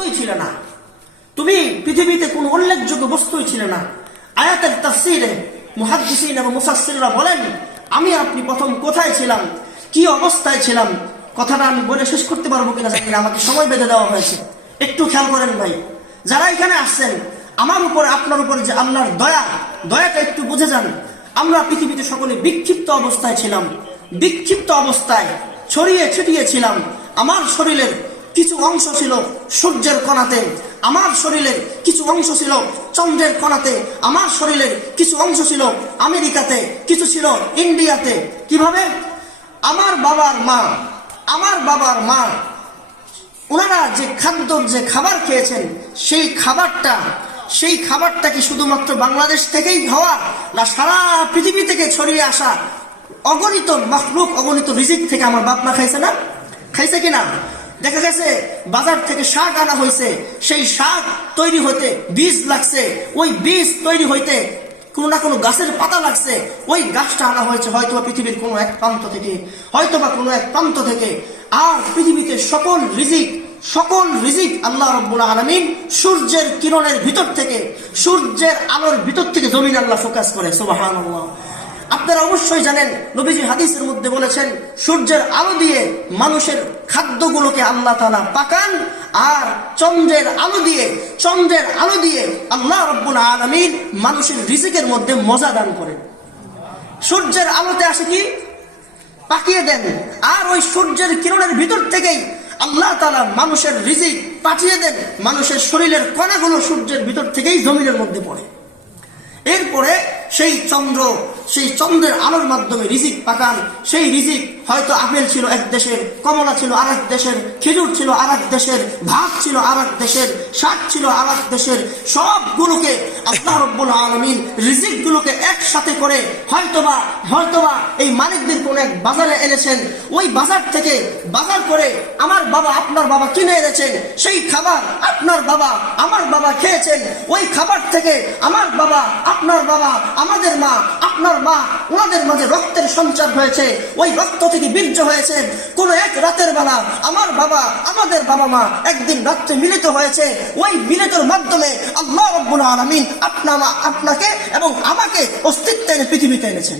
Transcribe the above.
বস্তুই ছিল না, তুমি পৃথিবীতে কোনো উল্লেখযোগ্য বস্তুই ছিল না। আয়াতের তাফসীরে মুহাদ্দিসিন এবং মুফাসসিররা বলেন, আমি আপনি প্রথম কোথায় ছিলাম, কি অবস্থায় ছিলাম, কথাটা আমি বলে শেষ করতে পারবো কিনা জানি না, আমাকে সময় বেঁধে দেওয়া হয়েছে। একটু খেয়াল করেন ভাই, যারা এখানে আসছেন, আমার উপরে আপনার উপরে যে আল্লাহর দয়াটা একটু বুঝে যান। আমরা পৃথিবীতে সকলে বিক্ষিপ্ত অবস্থায় ছিলাম, বিক্ষিপ্ত অবস্থায় ছড়িয়ে ছিটিয়ে ছিলাম। আমার শরীরের কিছু অংশ ছিল সূর্যের কণাতে, আমার শরীরের কিছু অংশ ছিল চন্দ্রের কণাতে, আমার শরীরের কিছু অংশ ছিল আমেরিকাতে, কিছু ছিল ইন্ডিয়াতে। কিভাবে? আমার বাবার মা ওনারা যে খাবার খেয়েছেন, সেই খাবারটা কি শুধুমাত্র বাংলাদেশ থেকেই হওয়া, না সারা পৃথিবী থেকে ছড়িয়ে আসা অগণিত মাখলুক, অগণিত রিজিক থেকে আমার বাপ মা খাইছে না? খাইছে কিনা? দেখা গেছে বাজার থেকে শাক আনা হয়েছে, সেই শাক তৈরি হইতে বীজ লাগছে, ওই বীজ তৈরি হইতে কোনো না কোনো গাছের পাতা লাগছে, ওই গাছটা আনা হয়েছে হয়তোবা পৃথিবীর কোনো এক প্রান্ত থেকে, হয়তোবা কোনো এক প্রান্ত থেকে। আর পৃথিবীতে সকল রিজিক আল্লাহ রাব্বুল আলামিন সূর্যের কিরণের ভিতর থেকে, সূর্যের আলোর ভিতর থেকে জমিন আল্লাহ ফোকাস করে। সুবহানাল্লাহ। আপনারা অবশ্যই জানেন, নবীজি হাদিসের মধ্যে বলেছেন, সূর্যের আলো দিয়ে মানুষের খাদ্যগুলোকে আল্লাহ তাআলা পাকান, আর চন্দ্রের আলো দিয়ে আল্লাহ রাব্বুল আলামিন মানুষের রিজিকের মধ্যে মজা দান করেন। সূর্যের আলোতে আসে কি? পাকিয়ে দেন। আর ওই সূর্যের কিরণের ভিতর থেকেই আল্লাহ তাআলা মানুষের রিজিক পাঠিয়ে দেন। মানুষের শরীরের কণাগুলো সূর্যের ভিতর থেকেই জমিনের মধ্যে পড়ে। এরপরে সেই চন্দ্রের আলোর মাধ্যমে রিজিক পাকান। সেই রিজিক হয়তো আপেল ছিল এক দেশের, কমলা ছিল আর এক দেশের, খেজুর ছিল আর এক দেশের, ভাত ছিল আর এক দেশের, শাক ছিল আর এক দেশের। সবগুলোকে আল্লাহ রাব্বুল আলামিন রিজিকগুলোকে একসাথে করে হয়তোবা এই মালিকদের কোন এক বাজারে এনেছেন। ওই বাজার থেকে বাজার করে আমার বাবা আপনার বাবা কিনে এনেছেন। সেই খাবার আপনার বাবা আমার বাবা খেয়েছেন। ওই খাবার থেকে আমার বাবা আপনার বাবা, আমাদের মা, আপনার মা, ওনাদের মাঝে রক্তের সঞ্চার হয়েছে। ওই রক্ত থেকে বীর্য হয়েছে। কোন এক রাতের বেলা আমার বাবা, আমাদের বাবা মা একদিন রাত্রে মিলিত হয়েছে। ওই মিলিতের মাধ্যমে আল্লাহ রাব্বুল আলামিন আপনাকে এবং আমাকে অস্তিত্ব এনে পৃথিবীতে এনেছেন।